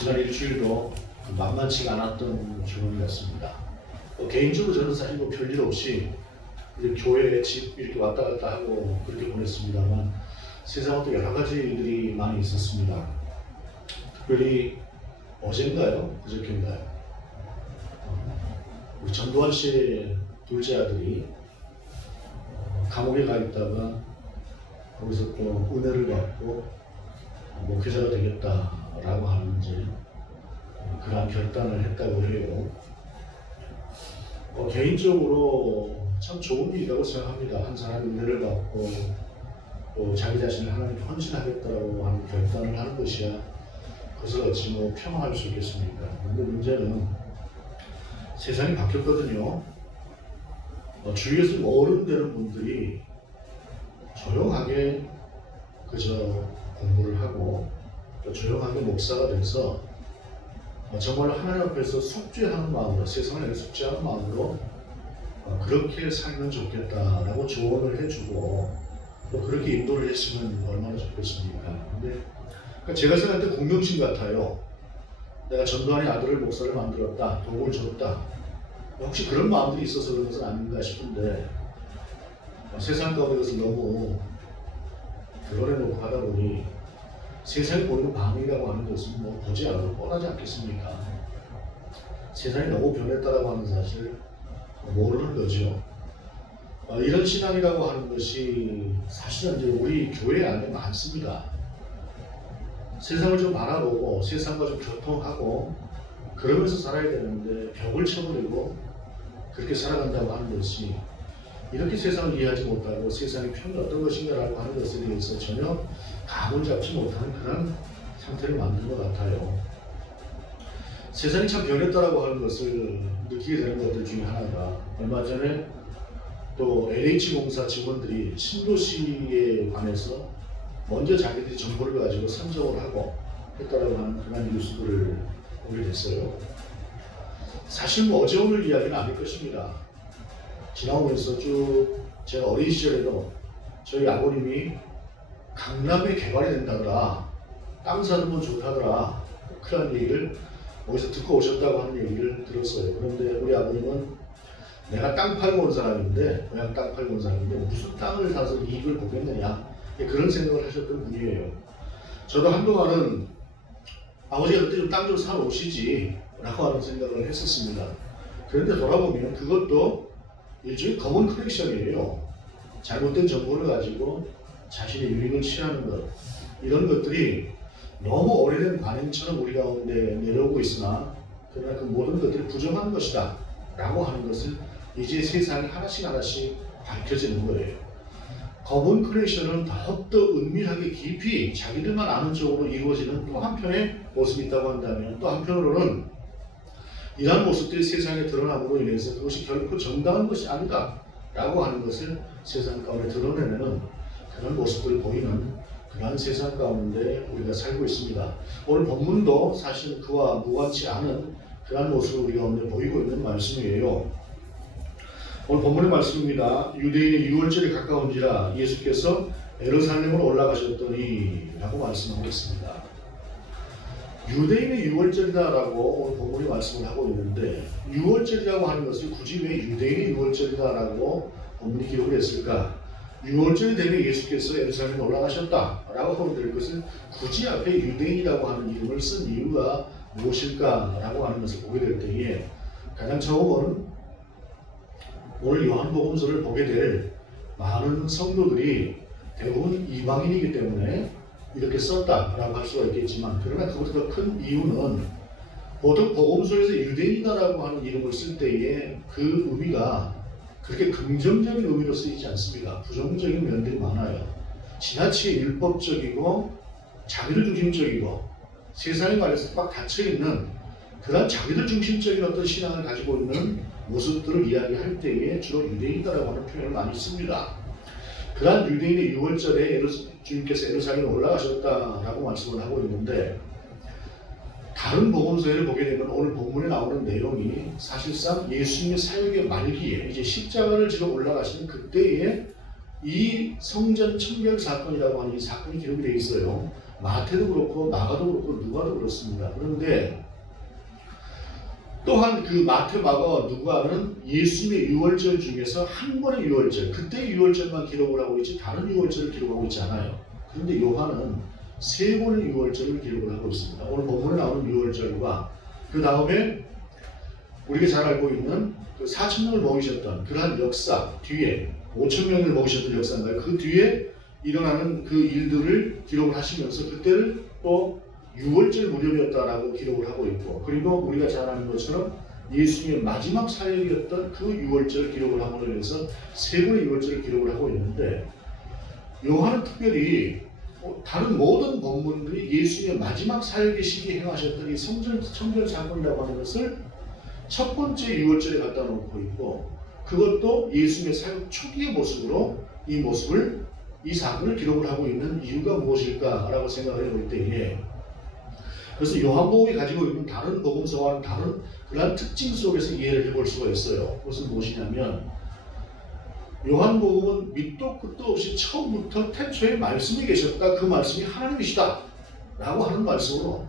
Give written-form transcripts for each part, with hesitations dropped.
지난 일주일도 만만치가 않았던 주문이었습니다. 개인적으로 저는 사실 별일 없이 교회, 집 이렇게 왔다 갔다 하고 그렇게 보냈습니다만 세상에 또 여러 가지 일들이 많이 있었습니다. 특별히 어젠가요? 그저께인가요? 우리 전두환 씨의 둘째 아들이 감옥에 가 있다가 거기서 또 은혜를 받고 목회자가 되겠다라고 하는 이제 그러한 결단을 했다고 해요. 개인적으로 참 좋은 일이라고 생각합니다. 한 사람이 은혜를 받고 또 자기 자신을 하나님께 헌신하겠다라고 하는 결단을 하는 것이야 그것을 어찌 평화할 수 있겠습니까? 그런데 문제는 세상이 바뀌었거든요. 주위에서 어른되는 분들이 조용하게 그저 공부를 하고 또 조용하게 목사가 돼서 정말 하나님 앞에서 속죄하는 마음으로, 세상을 위해 속죄하는 마음으로 그렇게 살면 좋겠다라고 조언을 해주고 또 그렇게 인도를 했으면 얼마나 좋겠습니까? 근데 그러니까 제가 생각할 때 공명심 같아요. 내가 전두환의 아들을 목사를 만들었다, 도움을 줬다. 혹시 그런 마음들이 있어서 그런 것은 아닌가 싶은데 세상 가운데 것을 너무 드러내놓고 하다 보니 세상이 보이는 반응이라고 하는 것은 보지 않아도 뻔하지 않겠습니까? 세상이 너무 변했다라고 하는 사실 모르는 거죠. 이런 신앙이라고 하는 것이 사실은 이제 우리 교회 안에 많습니다. 세상을 좀 바라보고 세상과 좀 교통하고 그러면서 살아야 되는데 벽을 쳐버리고 그렇게 살아간다고 하는 것이 이렇게 세상을 이해하지 못하고 세상의 편이 어떤 것인가라고 하는 것에 대해서 전혀 감을 잡지 못하는 그런 상태를 만든 것 같아요. 세상이 참 변했다라고 하는 것을 느끼게 되는 것들 중에 하나가 얼마 전에 또 LH공사 직원들이 신도시에 관해서 먼저 자기들이 정보를 가지고 선정을 하고 했다라고 하는 그런 뉴스들을 보게 됐어요. 사실 어제 오늘 이야기는 아닐 것입니다. 지나오면서 쭉 제가 어린 시절에도 저희 아버님이 강남에 개발이 된다더라, 땅 사는 좋다더라 그런 얘기를 어디서 듣고 오셨다고 하는 얘기를 들었어요. 그런데 우리 아버님은 내가 땅 팔고 온 사람인데, 고향 땅 팔고 온 사람인데 무슨 땅을 사서 이익을 보겠느냐 그런 생각을 하셨던 분이에요. 저도 한동안은 아버지가 그때 좀 땅 좀 사놓으시지 라고 하는 생각을 했었습니다. 그런데 돌아보면 그것도 일종의 검은 커넥션이에요. 잘못된 정보를 가지고 자신의 유익을 취하는 것, 이런 것들이 너무 오래된 관행처럼 우리 가운데 내려오고 있으나 그러나 그 모든 것들이 부정한 것이다 라고 하는 것을 이제 세상이 하나씩 하나씩 밝혀지는 거예요. 검은 커넥션은 더욱더 은밀하게 깊이 자기들만 아는 쪽으로 이루어지는 또 한편의 모습이 있다고 한다면, 또 한편으로는 이러한 모습들이 세상에 드러남으로 인해서 그것이 결코 정당한 것이 아니다 라고 하는 것을 세상 가운데 드러내는 그런 모습들을 보이는 그러한 세상 가운데 우리가 살고 있습니다. 오늘 본문도 사실 그와 무관치 않은 그러한 모습을 우리 가운데 보이고 있는 말씀이에요. 오늘 본문의 말씀입니다. 유대인의 유월절이 가까운지라 예수께서 예루살렘으로 올라가셨더니 라고 말씀하고 있습니다. 유대인의 유월절이다라고 오늘 본문이 말씀을 하고 있는데, 유월절이라고 하는 것을 굳이 왜 유대인의 유월절이다라고 본문이 기록을 했을까? 유월절이 되면 예수께서 예루살렘에 올라가셨다라고 하면 될 것을 굳이 앞에 유대인이라고 하는 이름을 쓴 이유가 무엇일까라고 하는 것을 보게 될 때에 가장 처음은 오늘 요한복음서를 보게 될 많은 성도들이 대부분 이방인이기 때문에 이렇게 썼다라고 할 수가 있겠지만, 그러나 그보다 더 큰 이유는 보통 복음서에서 유대인이라고 하는 이름을 쓸 때에 그 의미가 그렇게 긍정적인 의미로 쓰이지 않습니다. 부정적인 면들이 많아요. 지나치게 율법적이고 자기들 중심적이고 세상에 관해서 막 닫혀있는 그런 자기들 중심적인 어떤 신앙을 가지고 있는 모습들을 이야기할 때에 주로 유대인이라고 하는 표현을 많이 씁니다. 그러한 유대인의 유월절에 주님께서 예루살렘에 올라가셨다라고 말씀을 하고 있는데, 다른 복음서를 보게 되면 오늘 본문에 나오는 내용이 사실상 예수님의 사역의 말기에 이제 십자가를 지러 올라가시는 그때에 이 성전 청결 사건이라고 하는 이 사건이 기록이 되어 있어요. 마태도 그렇고 마가도 그렇고 누가도 그렇습니다. 그런데 또한 그 마태, 마가와 누가는 예수님의 유월절 중에서 한 번의 유월절, 그때 유월절만 기록을 하고 있지 다른 유월절을 기록하고 있지 않아요. 그런데 요한은 세 번의 유월절을 기록을 하고 있습니다. 오늘 본문에 나오는 유월절과 그 다음에 우리가 잘 알고 있는 그 4,000명을 먹이셨던 그러한 역사 뒤에 5,000명을 먹이셨던 역사인가요? 그 뒤에 일어나는 그 일들을 기록을 하시면서 그때를 또 유월절 무렵이었다라고 기록을 하고 있고, 그리고 우리가 잘 아는 것처럼 예수님의 마지막 사역이었던 그 유월절 기록을 함으로 해서 세 번의 유월절을 기록을 하고 있는데, 요한은 특별히 다른 모든 본문들이 예수님의 마지막 사역의 시기에 행하셨던 이 성전 사건이라고 하는 것을 첫 번째 유월절에 갖다 놓고 있고, 그것도 예수님의 사역 초기의 모습으로 이 사건을 기록을 하고 있는 이유가 무엇일까라고 생각을 해볼 때에, 그래서 요한복음이 가지고 있는 다른 복음서와는 다른 그러한 특징 속에서 이해를 해볼 수가 있어요. 그것은 무엇이냐면, 요한복음은 밑도 끝도 없이 처음부터 태초에 말씀이 계셨다, 그 말씀이 하나님이시다 라고 하는 말씀으로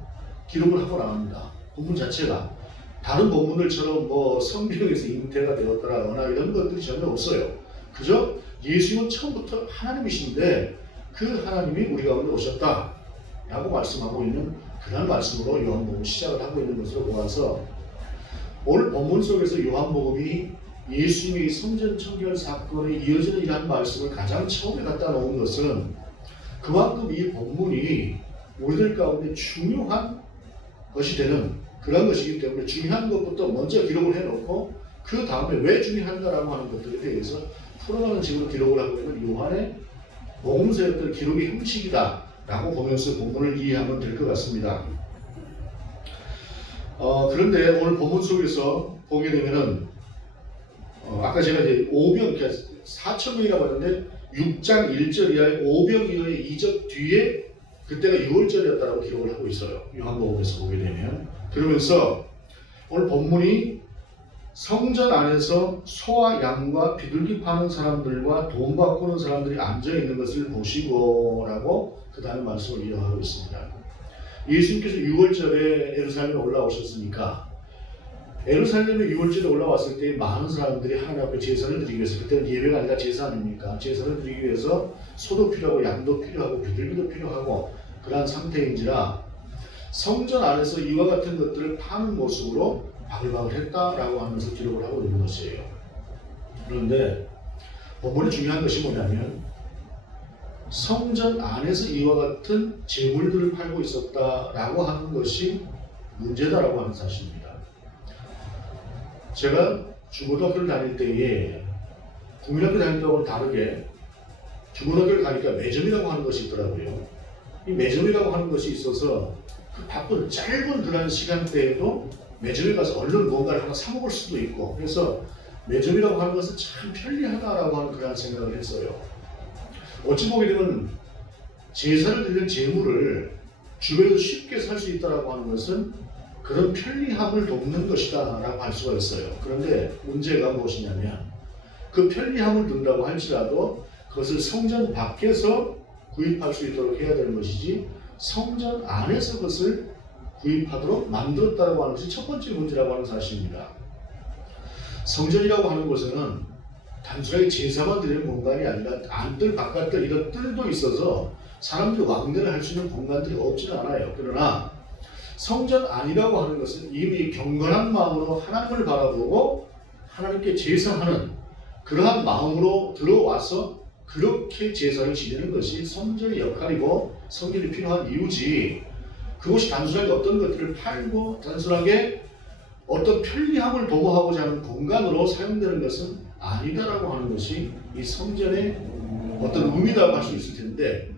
기록을 하고 나옵니다. 본문 자체가 다른 본문들처럼 성경에서 잉태가 되었더라거나 이런 것들이 전혀 없어요. 그저 예수님은 처음부터 하나님이신데 그 하나님이 우리 가운데 오셨다 라고 말씀하고 있는 그런 말씀으로 요한복음 시작을 하고 있는 것으로 보아서, 오늘 본문 속에서 요한복음이 예수님의 성전 청결 사건에 이어지는 이러한 말씀을 가장 처음에 갖다 놓은 것은 그만큼 이 본문이 우리들 가운데 중요한 것이 되는 그런 것이기 때문에 중요한 것부터 먼저 기록을 해놓고 그 다음에 왜 중요한가라고 하는 것들에 대해서 풀어가는 식으로 기록을 하고 있는 요한의 복음서였던 기록의 형식이다 라고 보면서 본문을 이해하면 될 것 같습니다. 그런데 오늘 본문 속에서 보게 되면은 아까 제가 이제 4,000명이라고 했는데 6장 1절 이하의 오병 이하의 이적 뒤에 그때가 6월절이었다라고 기록을 하고 있어요. 요한복음에서 보게 되면. 그러면서 오늘 본문이 성전 안에서 소와 양과 비둘기 파는 사람들과 돈 바꾸는 사람들이 앉아있는 것을 보시고 라고 그 다음에 말씀을 이어가고 있습니다. 예수님께서 6월절에 예루살렘에 올라오셨으니까 예루살렘에 6월절에 올라왔을 때 많은 사람들이 하나님 앞에 제사를 드리기 위해서, 그때는 예배가 아니라 제사 아닙니까? 제사를 드리기 위해서 소도 필요하고 양도 필요하고 비둘기도 필요하고 그러한 상태인지라 성전 안에서 이와 같은 것들을 파는 모습으로 바글바글 했다라고 하면서 기록을 하고 있는 것이에요. 그런데 본문이 중요한 것이 뭐냐면 성전 안에서 이와 같은 재물들을 팔고 있었다라고 하는 것이 문제다라고 하는 사실입니다. 제가 중고등학교를 다닐 때에 국민학교 다닐 때하고는 다르게 중고등학교를 가니까 매점이라고 하는 것이 있더라고요. 이 매점이라고 하는 것이 있어서 그 바쁜 짧은 그런 시간대에도 매점에 가서 얼른 뭔가를 하나 사 먹을 수도 있고, 그래서 매점이라고 하는 것은 참 편리하다라고 하는 그런 생각을 했어요. 어찌 보게 되면 제사를 드리는 재물을 주변에서 쉽게 살 수 있다라고 하는 것은 그런 편리함을 돕는 것이다 라고 할 수가 있어요. 그런데 문제가 무엇이냐면 그 편리함을 둔다고 할지라도 그것을 성전 밖에서 구입할 수 있도록 해야 되는 것이지 성전 안에서 그것을 구입하도록 만들었다고 하는 것이 첫 번째 문제라고 하는 사실입니다. 성전이라고 하는 곳에는 단순하게 제사만 드리는 공간이 아니라 안뜰, 바깥뜰 이런 뜰도 있어서 사람들이 왕래를 할 수 있는 공간들이 없지는 않아요. 그러나 성전 안이라고 하는 것은 이미 경건한 마음으로 하나님을 바라보고 하나님께 제사하는 그러한 마음으로 들어와서 그렇게 제사를 지내는 것이 성전의 역할이고 성전이 필요한 이유지, 그것이 단순하게 어떤 것들을 팔고 단순하게 어떤 편리함을 도모하고자 하는 공간으로 사용되는 것은 아니다라고 하는 것이 이 성전의 어떤 의미라고 할 수 있을 텐데,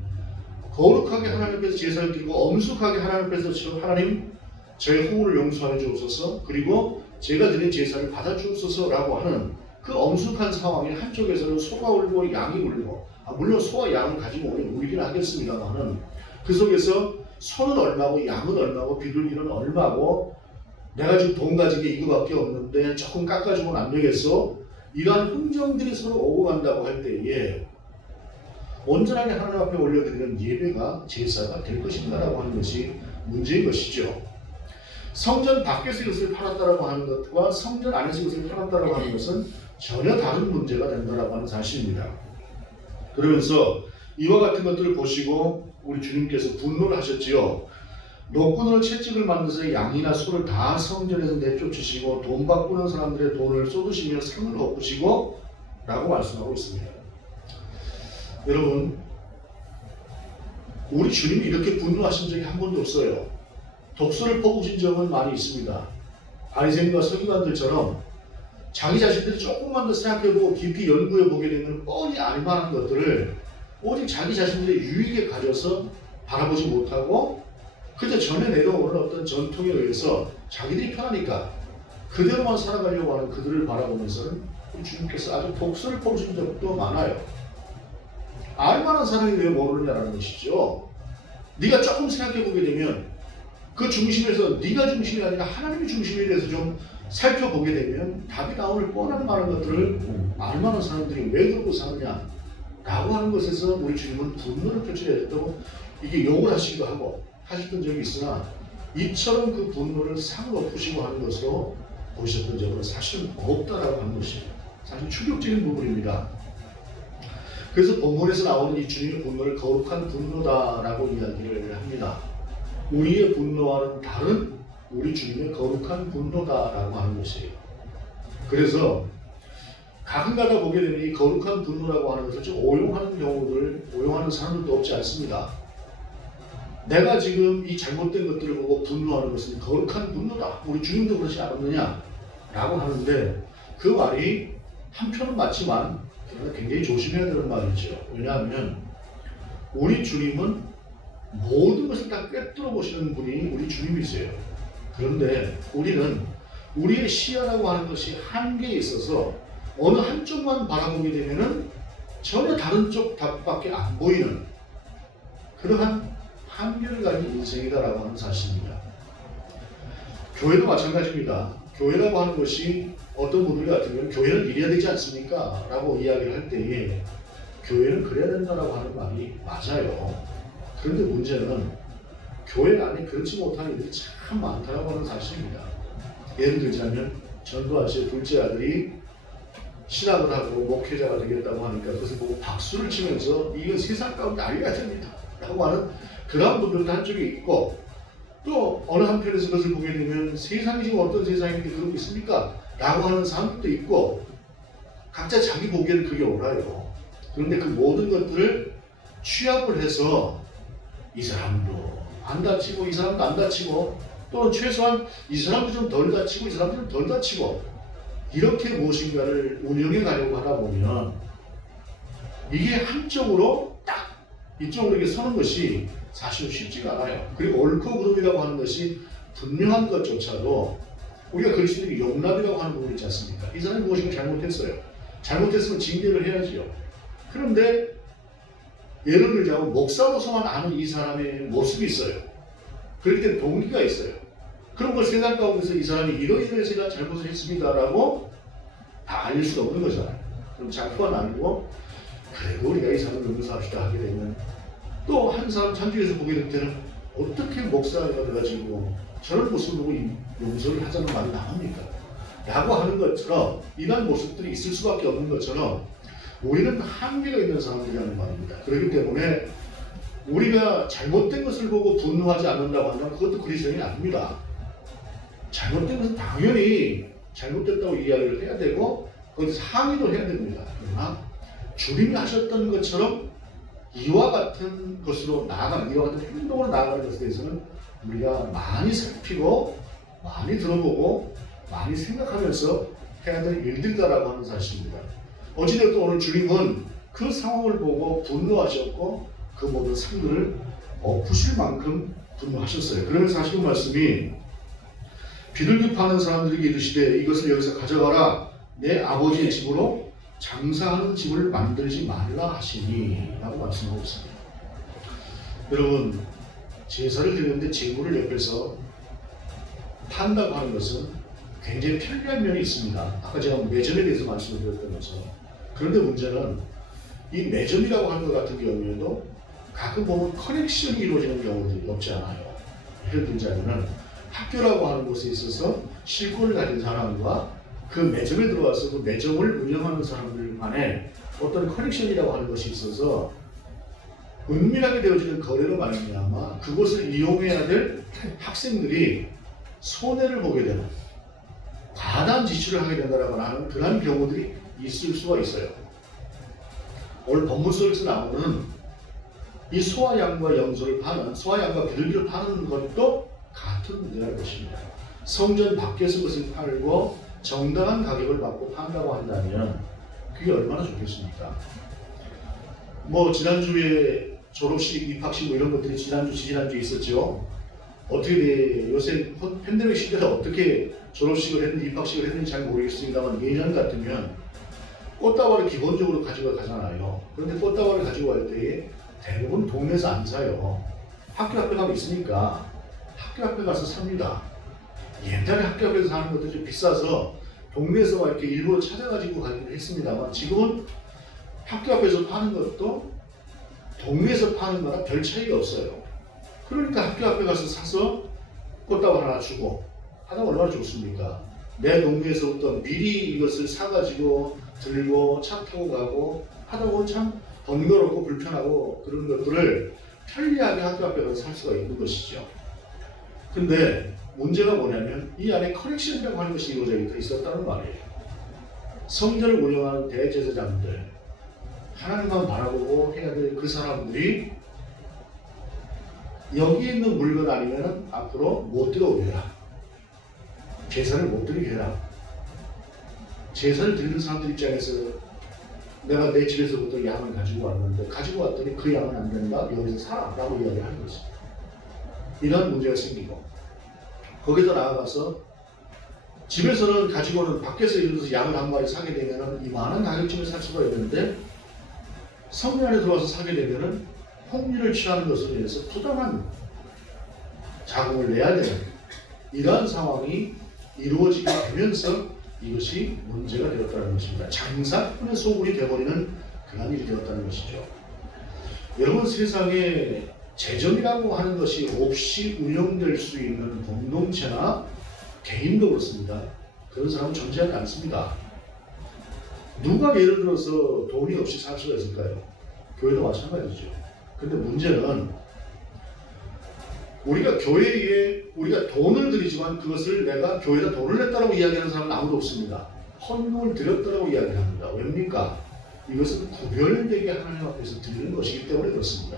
거룩하게 하나님 앞에서 제사를 드리고 엄숙하게 하나님 앞에서 하나님 저의 허물을 용서해 주옵소서, 그리고 제가 드린 제사를 받아 주옵소서라고 하는 그 엄숙한 상황에 한쪽에서는 소가 울고 양이 울고, 물론 소와 양을 가지고 울긴 하겠습니다만은 그 속에서 소는 얼마고 양은 얼마고 비둘기는 얼마고 내가 지금 돈 가진 게 이거밖에 없는데 조금 깎아주면 안 되겠어? 이러한 흥정들이 서로 오고 간다고 할 때에 온전하게 하나님 앞에 올려드리는 예배가 제사가 될 것인가라고 하는 것이 문제인 것이죠. 성전 밖에서 이것을 팔았다라고 하는 것과 성전 안에서 이것을 팔았다라고 하는 것은 전혀 다른 문제가 된다라고 하는 사실입니다. 그러면서 이와 같은 것들을 보시고 우리 주님께서 분노를 하셨지요. 노꾼으로 채찍을 만드서 양이나 소를 다 성전에서 내쫓으시고 돈 바꾸는 사람들의 돈을 쏟으시며 상을 엎으시고 라고 말씀하고 있습니다. 여러분, 우리 주님이 이렇게 분노하신 적이 한 번도 없어요. 독소를 퍼부으신 적은 많이 있습니다. 바리새인과 서기관들처럼 자기 자신들이 조금만 더 생각해보고 깊이 연구해보게 되면 뻔히 알만한 것들을 오직 자기 자신들의 유익에 가져서 바라보지 못하고 그저 전에 내려오는 어떤 전통에 의해서 자기들이 편하니까 그대로만 살아가려고 하는 그들을 바라보면서는 우리 주님께서 아주 독소를 퍼부으신 적도 많아요. 알만한 사람이 왜 모르느냐라는 것이죠. 네가 조금 생각해보게 되면 그 중심에서 네가 중심이 아니라 하나님이 중심에 대해서 좀 살펴보게 되면 답이 나오는 뻔한 많은 것들을 알만한 사람들이 왜 그러고 사느냐 라고 하는 것에서 우리 주님은 분노를 표출해야 됐다고 이게 욕을 하시기도 하고 하셨던 적이 있으나 이처럼 그 분노를 상을 엎으시고 하는 것으로 보셨던 적은 사실은 없다라고 하는 것이 사실 충격적인 부분입니다. 그래서 본문에서 나오는 이 주님의 분노를 거룩한 분노다라고 이야기를 합니다. 우리의 분노와는 다른 우리 주님의 거룩한 분노다라고 하는 것이에요. 그래서 가끔가다 보게 되면 이 거룩한 분노라고 하는 것을 좀 오용하는 사람들도 없지 않습니다. 내가 지금 이 잘못된 것들을 보고 분노하는 것은 거룩한 분노다. 우리 주님도 그러지 않았느냐? 라고 하는데 그 말이 한편은 맞지만 굉장히 조심해야 되는 말이죠. 왜냐하면 우리 주님은 모든 것을 다 꿰뚫어 보시는 분이 우리 주님이세요. 그런데 우리는 우리의 시야라고 하는 것이 한계에 있어서 어느 한쪽만 바라보게 되면은 전혀 다른 쪽 답밖에 안 보이는 그러한 한계를 가진 인생이다라고 하는 사실입니다. 교회도 마찬가지입니다. 교회라고 하는 것이 어떤 분들 같으면 교회는 이래야 되지 않습니까? 라고 이야기를 할 때에 교회는 그래야 된다라고 하는 말이 맞아요. 그런데 문제는 교회 안에 그렇지 못한 일들이 참 많다라고 하는 사실입니다. 예를 들자면 전두환 씨의 둘째 아들이 신학을 하고 목회자가 되겠다고 하니까 그것을 보고 박수를 치면서 이건 세상 가운데 알려야 됩니다 라고 하는 그런 분들도 한쪽에 있고 또 어느 한편에서 그것을 보게 되면 세상이 지금 어떤 세상인데 그러고 있습니까? 라고 하는 사람들도 있고 각자 자기 보기에는 그게 옳아요. 그런데 그 모든 것들을 취합을 해서 이 사람도 안 다치고 이 사람도 안 다치고 또는 최소한 이 사람도 좀 덜 다치고 이 사람도 좀 덜 다치고 이렇게 무엇인가를 운영해 가려고 하다 보면 이게 한쪽으로 딱 이쪽으로 이렇게 서는 것이 사실은 쉽지가 않아요. 그리고 옳고 그름이라고 하는 것이 분명한 것조차도 우리가 그리스도인이 용납이라고 하는 부분이 있지 않습니까? 이 사람이 무엇인가 잘못했어요. 잘못했으면 징계를 해야지요. 그런데 예를 들자면 목사로서만 아는 이 사람의 모습이 있어요. 그럴 때 동기가 있어요. 그런 걸 세상 가운데서 이 사람이 이러이러해서 제가 잘못을 했습니다라고 다 알릴 수가 없는 거잖아요. 그럼 자꾸만 알고 그래도 우리가 이 사람을 용서합시다 하게 되면 또 한 사람 참주에서 보게 될 때는 어떻게 목사가 돼가지고 저런 모습을 보고 용서를 하자는 말이 나옵니까? 라고 하는 것처럼 이런 모습들이 있을 수밖에 없는 것처럼 우리는 한계가 있는 사람들이라는 말입니다. 그렇기 때문에 우리가 잘못된 것을 보고 분노하지 않는다고 한다면 그것도 그리스도인이 아닙니다. 잘못된 것은 당연히 잘못됐다고 이야기를 해야 되고 거기서 항의도 해야 됩니다. 그러나 주님이 하셨던 것처럼 이와 같은 것으로 나아가는, 이와 같은 행동으로 나아가는 것에 대해서는 우리가 많이 살피고 많이 들어보고 많이 생각하면서 해야 될 일들이다라고 하는 사실입니다. 어찌되었든 오늘 주님은 그 상황을 보고 분노하셨고 그 모든 상들을 엎으실 만큼 분노하셨어요. 그러면서 하시는 말씀이 비둘기 파는 사람들에게 이르시되 이것을 여기서 가져가라 내 아버지의 집으로 장사하는 집을 만들지 말라 하시니 라고 말씀하고 있습니다. 여러분 제사를 드리는데 재물을 옆에서 판다고 하는 것은 굉장히 편리한 면이 있습니다. 아까 제가 매점에 대해서 말씀을 드렸던 것처럼. 그런데 문제는 이 매점이라고 하는 것 같은 경우에도 가끔 보면 커넥션이 이루어지는 경우들이 없지 않아요. 예를 들자면은 학교라고 하는 곳에 있어서 실권을 가진 사람과 그 매점에 들어와서 그 매점을 운영하는 사람들 간에 어떤 커넥션이라고 하는 것이 있어서 은밀하게 되어지는 거래로 말미암아 그것을 이용해야 될 학생들이 손해를 보게 되는 과다한 지출을 하게 된다라고 하는 그런 경우들이 있을 수가 있어요. 오늘 본문 속에서 나오는 이 소화양과 염소를 파는, 소화양과 비둘기를 파는 것도 같은 문제라는 것입니다. 성전 밖에서 그것을 팔고 정당한 가격을 받고 판다고 한다면 그게 얼마나 좋겠습니까? 뭐 지난주에 졸업식, 입학식 뭐 이런 것들이 지난주, 지지난주에 있었죠. 어떻게 돼? 요새 팬데믹 시대에 어떻게 졸업식을 했는지 입학식을 했는지 잘 모르겠습니다만 예년 같으면 꽃다발을 기본적으로 가지고 가잖아요. 그런데 꽃다발을 가지고 갈 때에 대부분 동네에서 안 사요. 학교 앞에 가면 있으니까 학교 앞에 가서 삽니다. 옛날에 학교 앞에서 사는 것도 좀 비싸서 동네에서 막 이렇게 일부러 찾아가지고 가기도 했습니다만 지금은 학교 앞에서 파는 것도 동네에서 파는 거랑 별 차이가 없어요. 그러니까 학교 앞에 가서 사서 꽃다발 하나 주고 하다 얼마나 좋습니까? 내 동네에서부터 미리 이것을 사가지고 들고 차 타고 가고 하다 보면 참 번거롭고 불편하고 그런 것들을 편리하게 학교 앞에 가서 살 수가 있는 것이죠. 근데 문제가 뭐냐면 이 안에 커넥션이라고 하는 것이 이루어져 있었다는 말이에요. 성전을 운영하는 대제사장들, 하나님만 바라보고 해야 될 그 사람들이 여기 있는 물건 아니면 앞으로 못 들어오게 해라. 제사를 못 드리게 해라. 제사를 드리는 사람들 입장에서 내가 내 집에서부터 양을 가지고 왔는데 가지고 왔더니 그 양은 안 된다. 여기서 살아. 라고 이야기를 하는 거죠. 이런 문제가 생기고 거기서 나아가서 집에서는 가지고는 밖에서 예를 들어서 양을 한 마리 사게 되면 이만한 가격쯤에 살 수가 있는데 성전 안에 들어와서 사게 되면 홍리를 취하는 것으로 인해서 부당한 자금을 내야 되는 이러한 상황이 이루어지게 되면서 이것이 문제가 되었다는 것입니다. 장사꾼의 소굴이 되어버리는 그런 일이 되었다는 것이죠. 여러분, 세상에 재정이라고 하는 것이 없이 운영될 수 있는 공동체나 개인도 그렇습니다. 그런 사람은 존재하지 않습니다. 누가 예를 들어서 돈이 없이 살 수가 있을까요? 교회도 마찬가지죠. 근데 문제는 우리가 교회에 우리가 돈을 드리지만 그것을 내가 교회에다 돈을 냈다고 이야기하는 사람은 아무도 없습니다. 헌금을 드렸다고 이야기를 합니다. 왜입니까? 이것은 구별되게 하나님 앞에서 드리는 것이기 때문에 그렇습니다.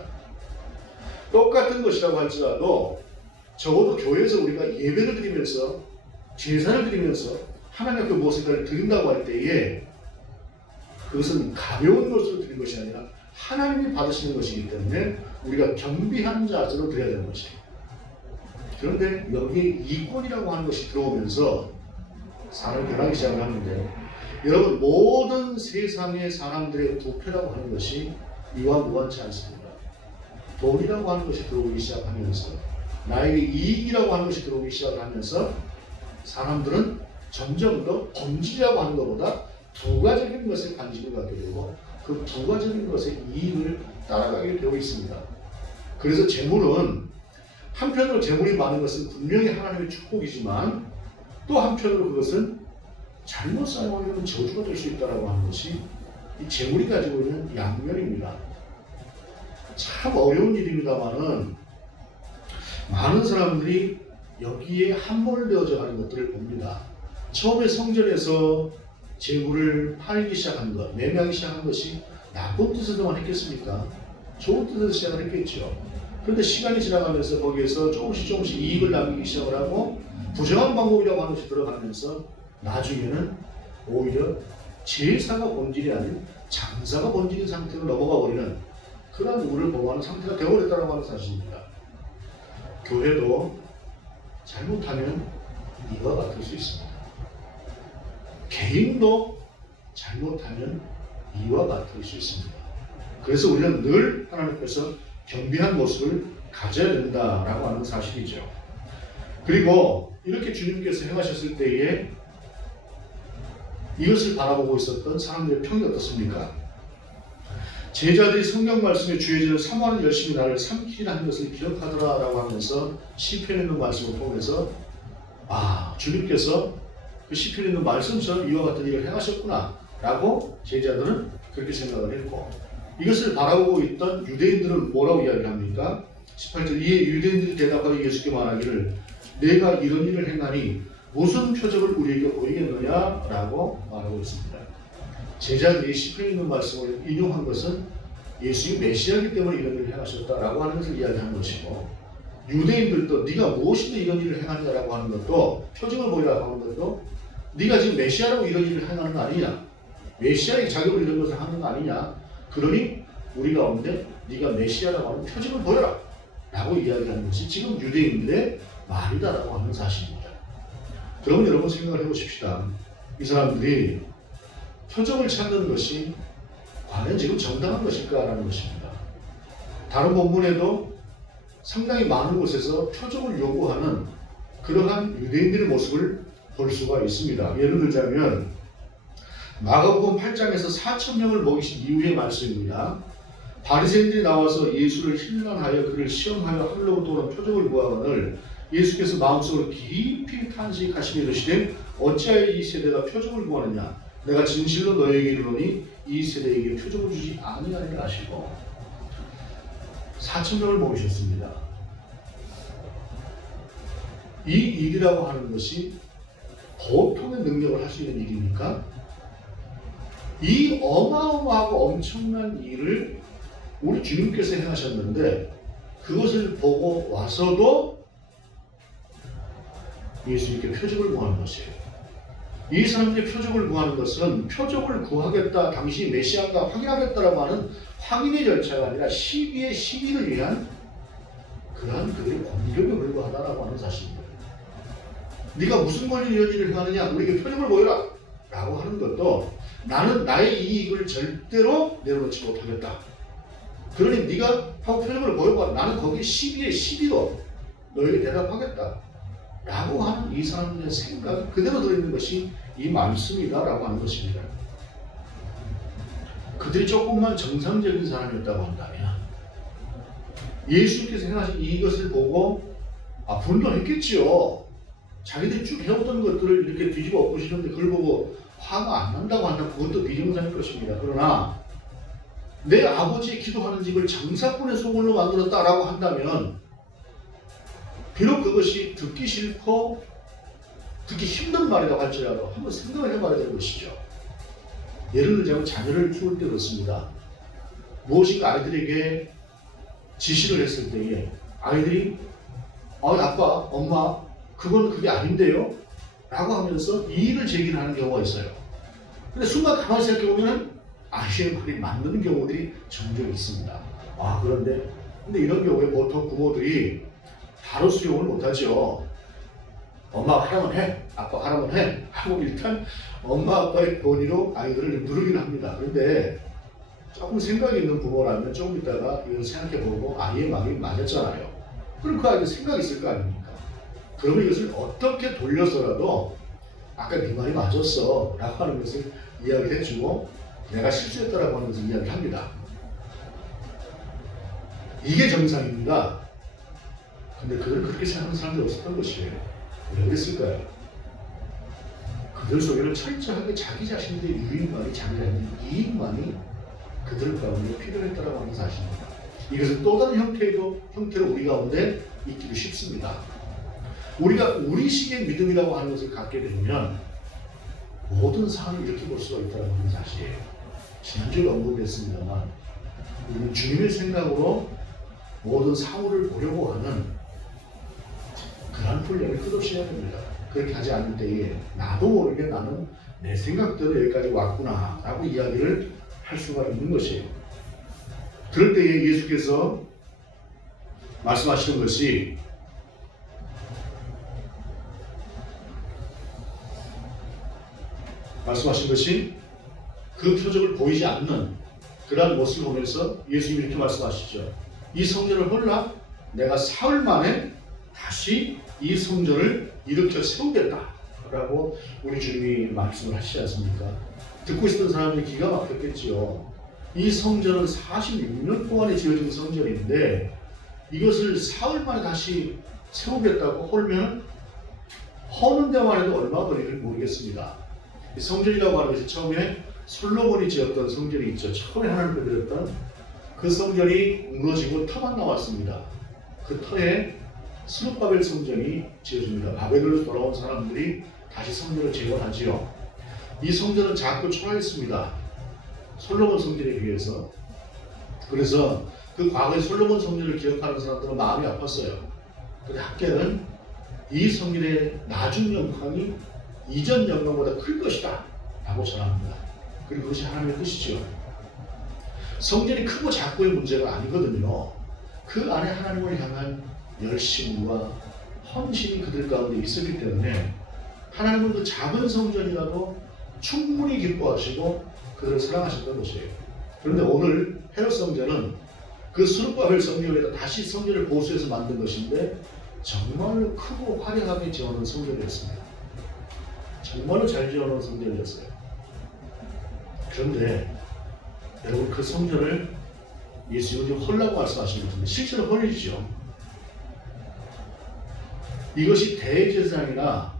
똑같은 것이라고 할지라도 적어도 교회에서 우리가 예배를 드리면서 제사를 드리면서 하나님 앞에 무엇인가를 드린다고 할 때에 그것은 가벼운 것으로 드리는 것이 아니라 하나님이 받으시는 것이기 때문에 우리가 겸비한 자세로 드려야 되는 것이에요. 그런데 여기에 이권이라고 하는 것이 들어오면서 사람이 변하기 시작을 하는데 여러분, 모든 세상의 사람들의 부패라고 하는 것이 이와 무관치 않습니다. 돈이라고 하는 것이 들어오기 시작하면서 나에게 이익이라고 하는 것이 들어오기 시작하면서 사람들은 점점 더 본질이라고 하는 것보다 부가적인 것에 관심을 갖게 되고 그 부가적인 것의 이익을 따라가게 되어 있습니다. 그래서 재물은 한편으로 재물이 많은 것은 분명히 하나님의 축복이지만 또 한편으로 그것은 잘못 사용하면 저주가 될 수 있다고 하는 것이 이 재물이 가지고 있는 양면입니다. 참 어려운 일입니다만은 많은 사람들이 여기에 함몰되어져 가는 것들을 봅니다. 처음에 성전에서 재물을 팔기 시작한 것, 매매하기 시작한 것이 나쁜 뜻으로만 했겠습니까? 좋은 뜻에서 시작을 했겠죠. 그런데 시간이 지나가면서 거기에서 조금씩 이익을 남기기 시작을 하고 부정한 방법이라고 하는 것이 들어가면서 나중에는 오히려 제사가 본질이 아닌 장사가 본질인 상태로 넘어가 버리는 그런 우를 보호하는 상태가 되어버렸다고 하는 사실입니다. 교회도 잘못하면 이와 같을 수 있습니다. 개인도 잘못하면 이와 같을 수 있습니다. 그래서 우리는 늘 하나님 앞에서 겸비한 모습을 가져야 된다라고 하는 사실이죠. 그리고 이렇게 주님께서 행하셨을 때에 이것을 바라보고 있었던 사람들의 평이 어떻습니까? 제자들이 성경 말씀에 주의를 사모하는 열심히 나를 삼키리라 하는 것을 기억하더라라고 하면서 시편에 있는 말씀을 통해서 주님께서 그 시편에 있는 말씀처럼 이와 같은 일을 행하셨구나 라고 제자들은 그렇게 생각을 했고, 이것을 바라보고 있던 유대인들은 뭐라고 이야기를 합니까? 18절, 이에 유대인들이 대답하여 예수께 말하기를 내가 이런 일을 행하니 무슨 표적을 우리에게 보이겠느냐 라고 말하고 있습니다. 제자들이 시편에 있는 말씀을 인용한 것은 예수님이 메시아이기 때문에 이런 일을 행하셨다라고 하는 것을 이야기하는 것이고, 유대인들도 네가 무엇인데 이런 일을 행하냐라고 하는 것도, 표징을 보이라고 하는 것도 네가 지금 메시아라고 이런 일을 행하는 거 아니냐, 메시아의 자격으로 이런 것을 하는 거 아니냐, 그러니 우리 가운데 네가 메시아라고 하는 표징을 보여라 라고 이야기하는 것이 지금 유대인들의 말이다라고 하는 사실입니다. 그러면 여러분 생각을 해보십시다. 이 사람들이 표적을 찾는 것이 과연 지금 정당한 것일까라는 것입니다. 다른 본문에도 상당히 많은 곳에서 표적을 요구하는 그러한 유대인들의 모습을 볼 수가 있습니다. 예를 들자면 마가복음 8장에서 4,000명을 먹이신 이후의 말씀입니다. 바리새인들이 나와서 예수를 힐난하여 그를 시험하여 하늘로부터 오는 표적을 구하거늘 예수께서 마음속으로 깊이 탄식하시며 이르시되 어찌하여 이 세대가 표적을 구하느냐, 내가 진실로 너에게 이르노니 이 세대에게 표적을 주지 아니하리라 하시고 4,000명을 먹이셨습니다. 이 일이라고 하는 것이 보통의 능력을 할 수 있는 일입니까? 이 어마어마하고 엄청난 일을 우리 주님께서 행하셨는데 그것을 보고 와서도 예수님께 표적을 구하는 것이에요. 이 사람들이 표적을 구하는 것은 표적을 구하겠다, 당신이 메시아가 확인하겠다라고 하는 확인의 절차가 아니라 시비의 시비를 위한 그러한 그들의 공격에 불과하다라고 하는 사실입니다. 네가 무슨 권리 이런 일을 행하느냐, 우리에게 표적을 보여라 라고 하는 것도 나는 나의 이익을 절대로 내려놓지 못하겠다. 그러니 네가 하고 표적을 보여봐. 나는 거기에 시비의 시비로 너에게 대답하겠다 라고 하는 이 사람들의 생각이 그대로 들어있는 것이 이 말씀이다 라고 하는 것입니다. 그들이 조금만 정상적인 사람이었다고 한다면 예수님께서 행하신 이것을 보고 분노했겠지요. 자기들이 쭉 해오던 것들을 이렇게 뒤집어 엎으시는데 그걸 보고 화가 안 난다고 한다면 그것도 비정상일 것입니다. 그러나 내 아버지의 기도하는 집을 장사꾼의 소굴로 만들었다라고 한다면 비록 그것이 듣기 싫고 듣기 힘든 말이라고 할지라도 한번 생각을 해봐야 되는 것이죠. 예를 들자면 자녀를 키울 때 그렇습니다. 무엇인가 아이들에게 지시를 했을 때에 아이들이 아빠, 엄마 그게 아닌데요? 라고 하면서 이의를 제기를 하는 경우가 있어요. 근데 순간 가만히 생각해보면 아이의 말이 맞는 경우들이 종종 있습니다. 그런데 이런 경우에 보통 부모들이 바로 수용을 못하죠. 엄마가 하라면 해, 아빠가 하라면 해 하고 일단 엄마 아빠의 권위로 아이들을 누르긴 합니다. 그런데 조금 생각이 있는 부모라면 조금 있다가 이걸 생각해보고 아이의 말이 맞았잖아요. 그럼 그 아이도 생각이 있을 거 아닙니까? 그러면 이것을 어떻게 돌려서라도 아까 네 말이 맞았어 라고 하는 것을 이야기를 해주고 내가 실수했다라고 하는 것을 이야기를 합니다. 이게 정상입니다. 근데 그들 그렇게 생각하는 사람들이 없었던 것이에요. 왜 그랬을까요? 그들 속에는 철저하게 자기 자신들의 유익만이, 자기 자신의 이익만이 그들 가운데 필요했다라고 하는 사실입니다. 이것은 또 다른 형태로 우리 가운데 있기도 쉽습니다. 우리가 우리식의 믿음이라고 하는 것을 갖게 되면 모든 상황을 이렇게 볼 수가 있다는 하는 사실이에요. 지난주에 언급했습니다만 우리는 주님의 생각으로 모든 사물을 보려고 하는 그런 훈련을 끝없이 해야 됩니다. 그렇게 하지 않을 때에 나도 모르게 나는 내 생각대로 여기까지 왔구나 라고 이야기를 할 수가 있는 것이에요. 그럴 때에 예수께서 말씀하시는 것이 그 표적을 보이지 않는 그러한 모습을 보면서 예수님이 이렇게 말씀하시죠. 이 성전을 홀라 내가 사흘 만에 다시 이 성전을 일으켜 세우겠다 라고 우리 주님이 말씀을 하시지 않습니까? 듣고 있었던 사람들이 기가 막혔겠지요. 이 성전은 46년 동안에 지어진 성전인데 이것을 사흘 만에 다시 세우겠다고 헐면 허는 데만 해도 얼마나 걸릴지 모르겠습니다. 이 성전이라고 하는 것이 처음에 솔로몬이 지었던 성전이 있죠. 처음에 하나님께 드렸던 그 성전이 무너지고 터만 나왔습니다. 그 터에 스룹바벨 성전이 지어집니다. 바벨론에서 돌아온 사람들이 다시 성전을 재건하지요. 이 성전은 작고 초라했습니다. 솔로몬 성전에 비해서. 그래서 그 과거의 솔로몬 성전을 기억하는 사람들은 마음이 아팠어요. 근데 학계는 이 성전의 나중 영광이 이전 영광보다 클 것이다 라고 전합니다. 그리고 그것이 하나님의 뜻이죠. 성전이 크고 작고의 문제가 아니거든요. 그 안에 하나님을 향한 열심과 헌신이 그들 가운데 있었기 때문에 하나님은 그 작은 성전이라도 충분히 기뻐하시고 그들을 사랑하셨던 것이에요. 그런데 오늘 헤롯 성전은 그 스룹바벨 성전에다 다시 성전을 보수해서 만든 것인데 정말로 크고 화려하게 지어놓은 성전이었습니다. 정말로 잘 지어놓은 성전이었어요. 그런데 여러분 그 성전을 예수님이 헐라고 말씀하신 것인데 실제로 헐리죠. 이것이 대제사장이나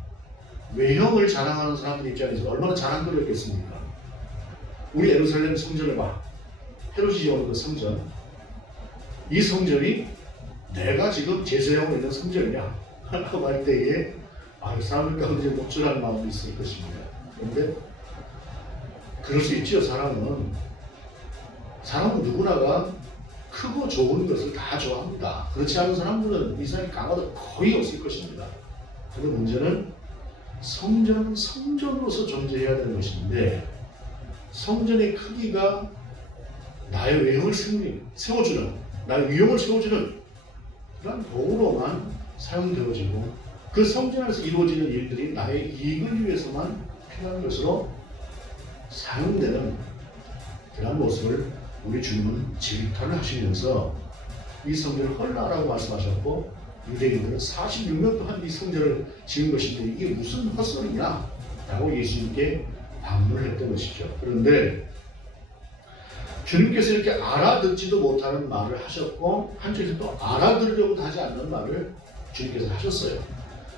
외형을 자랑하는 사람들 입장에서 얼마나 자랑거리였겠습니까? 우리 예루살렘 성전을 봐. 헤롯이 지어놓은 그 성전. 이 성전이 내가 지금 제사하고 있는 성전이냐? 라고 할 때에 사람들 가운데 목줄하는 마음도 있을 것입니다. 그런데 그럴 수 있죠. 사람은 누구나가 크고 좋은 것을 다 좋아합니다. 그렇지 않은 사람들은 이 세상에 강화도 거의 없을 것입니다. 그런데 문제는 성전은 성전으로서 존재해야 되는 것인데 성전의 크기가 나의 외형을 세워주는, 나의 위용을 세워주는 그런 도구로만 사용되어지고 그 성전 안에서 이루어지는 일들이 나의 이익을 위해서만 필요한 것으로 사용되는 그런 모습을 우리 주님은 질타를 하시면서 이 성전을 헐라라고 말씀하셨고 유대인들은 46년 동안 이 성전을 지은 것인데 이게 무슨 헛소리냐 라고 예수님께 반문을 했던 것이죠. 그런데 주님께서 이렇게 알아듣지도 못하는 말을 하셨고 한쪽에서 또 알아들으려고 하지 않는 말을 주님께서 하셨어요.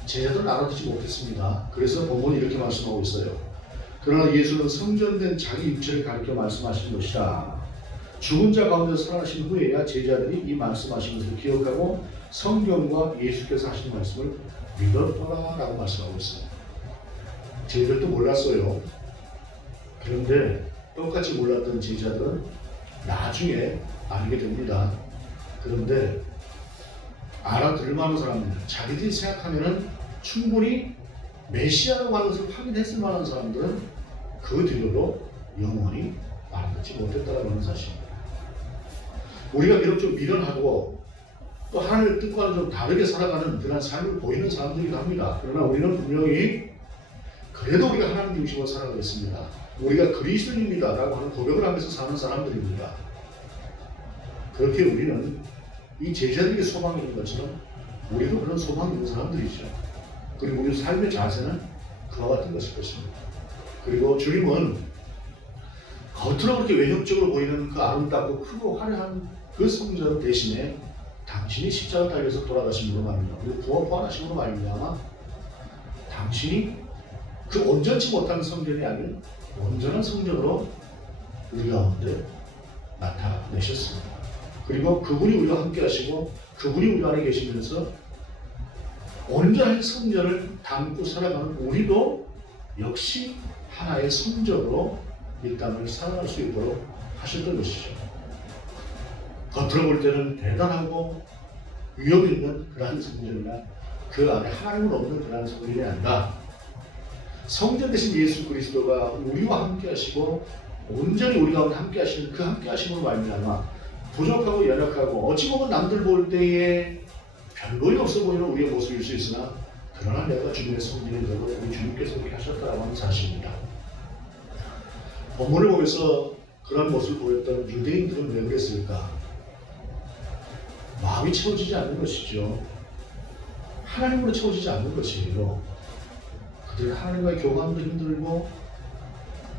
제자들은 알아듣지 못했습니다. 그래서 본문이 이렇게 말씀하고 있어요. 그러나 예수는 성전된 자기 육체를 가리켜 말씀하신 것이라. 죽은 자 가운데 살아나신 후에야 제자들이 이 말씀하신 것을 기억하고 성경과 예수께서 하신 말씀을 믿었더라 라고 말씀하고 있어요. 제자들도 몰랐어요. 그런데 똑같이 몰랐던 제자들은 나중에 알게 됩니다. 그런데 알아들을 만한 사람들, 자기들이 생각하면은 충분히 메시아라고 하는 것을 확인했을 만한 사람들은 그 뒤로도 영원히 알아듣지 못했다라고 하는 사실입니다. 우리가 비록 좀 미련하고 또 하나님의 뜻과는 좀 다르게 살아가는 그런 삶을 보이는 사람들이기도 합니다. 그러나 우리는 분명히 그래도 우리가 하나님 중심으로 살아가겠습니다. 우리가 그리스도인입니다 라고 하는 고백을 하면서 사는 사람들입니다. 그렇게 우리는 이 제자들에게 소망이 있는 것처럼 우리도 그런 소망이 있는 사람들이죠. 그리고 우리 삶의 자세는 그와 같은 것일 것입니다. 그리고 주님은 겉으로 그렇게 외형적으로 보이는 그 아름답고 크고 화려한 그 성전 대신에 당신이 십자가 달려서 돌아가심으로 말미암아 그리고 부활하심으로 말미암아 당신이 그 온전치 못한 성전이 아닌 온전한 성전으로 우리 가운데 나타내셨습니다. 그리고 그분이 우리와 함께 하시고 그분이 우리 안에 계시면서 온전한 성전을 담고 살아가는 우리도 역시 하나의 성전으로 이 땅을 살아갈 수 있도록 하셨던 것이죠. 겉으로 볼 때는 대단하고 위험 있는 그러한 성전이나 그 안에 하나님을 얻는 그러한 성전이 아니라 성전 대신 예수 그리스도가 우리와 함께 하시고 온전히 우리 가운데 함께 하시는 그 함께 하심으로 말미암아 부족하고 연약하고 어찌 보면 남들 볼 때에 별거이 없어 보이는 우리의 모습일 수 있으나 그러나 내가 주님의 성전이 되고 우리 주님께서 그렇게 하셨다고 하는 사실입니다. 본문을 보면서 그런 모습을 보였던 유대인들은 왜 그랬을까? 마음이 채워지지 않는 것이죠. 하나님으로 채워지지 않는 것이에요. 그들은 하나님과의 교감도 힘들고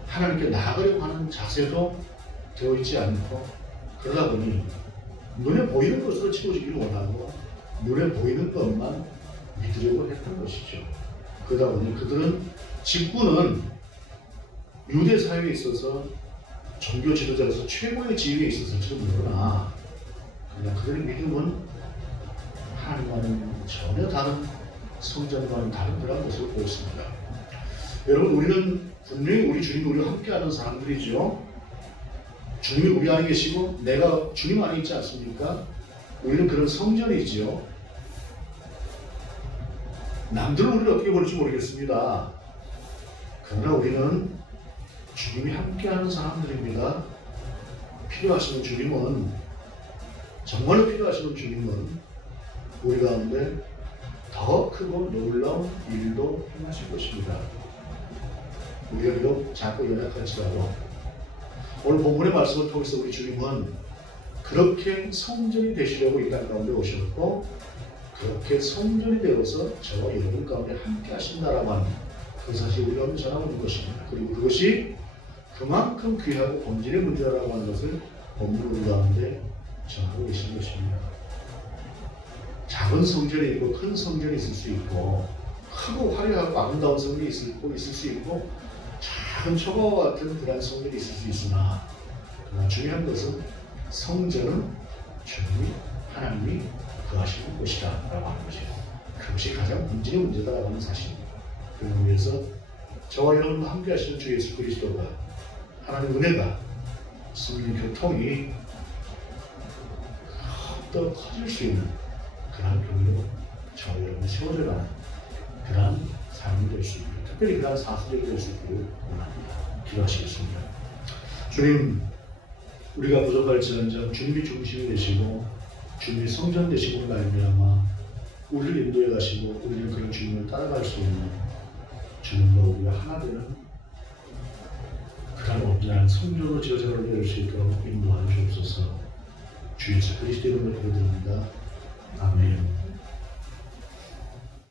하나님께 나아가려고 하는 자세도 되어 있지 않고 그러다 보니 눈에 보이는 것으로 채워지기를 원하고 눈에 보이는 것만 믿으려고 했던 것이죠. 그러다 보니 그들은 직분은 유대 사회에 있어서 종교 지도자로서 최고의 지위에 있었을지도 모르나 그러나 그들의 믿음은 하나님과는 전혀 다른 성전과는 다른 그런 모습을 보였습니다. 여러분 우리는 분명히 우리 주님 우리와 함께하는 사람들이죠. 주님이 우리 안에 계시고 내가 주님 안에 있지 않습니까? 우리는 그런 성전이지요. 남들은 우리를 어떻게 볼지 모르겠습니다. 그러나 우리는 주님이 함께하는 사람들입니다. 필요하시는 주님은 정말로 필요하시는 주님은 우리 가운데 더 크고 놀라운 일도 행하실 것입니다. 우리가 비록 작고 연약할지라도 오늘 본문의 말씀을 통해서 우리 주님은 그렇게 성전이 되시려고 이 땅 가운데 오셨고 그렇게 성전이 되어서 저와 여러분 가운데 함께 하신다라고 하는 그 사실을 우리가 전하고 있는 것입니다. 그리고 그것이 그만큼 귀하고 본질의 문제라고 하는 것을 본문 우리 가운데 전하고 계신 것입니다. 작은 성전이 있고 큰 성전이 있을 수 있고 크고 화려하고 아름다운 성전이 있을 수 있고 작은 초가와 같은 그런 성전이 있을 수 있으나 중요한 것은 성전은 주님이 하나님이 거하시는 곳이다 라고 하는 것이고 그것이 가장 본질의 문제다라고 하는 사실입니다. 그러기 위해서 저와 여러분과 함께 하시는 주 예수 그리스도가 하나님 은혜가 성령 교통이 더 커질 수 있는 그러한 교회로 저와 여러분이 세워져가는 그러한 삶이 될 수 있고 특별히 그러한 사수들이 될 수 있기를 원합니다. 기도하시겠습니다. 주님, 우리가 부족할지언정 주님이 중심이 되시고 주님이 성전 되시고 말미암아 우리를 인도해 가시고 우리는 그런 주님을 따라갈 수 있는 주님과 우리가 하나 되는 그런 온전한 성전으로 지어져를 될 수 있도록 인도하여 주옵소서. 주 예수 그리스도 이름으로 기도드립니다. 아멘.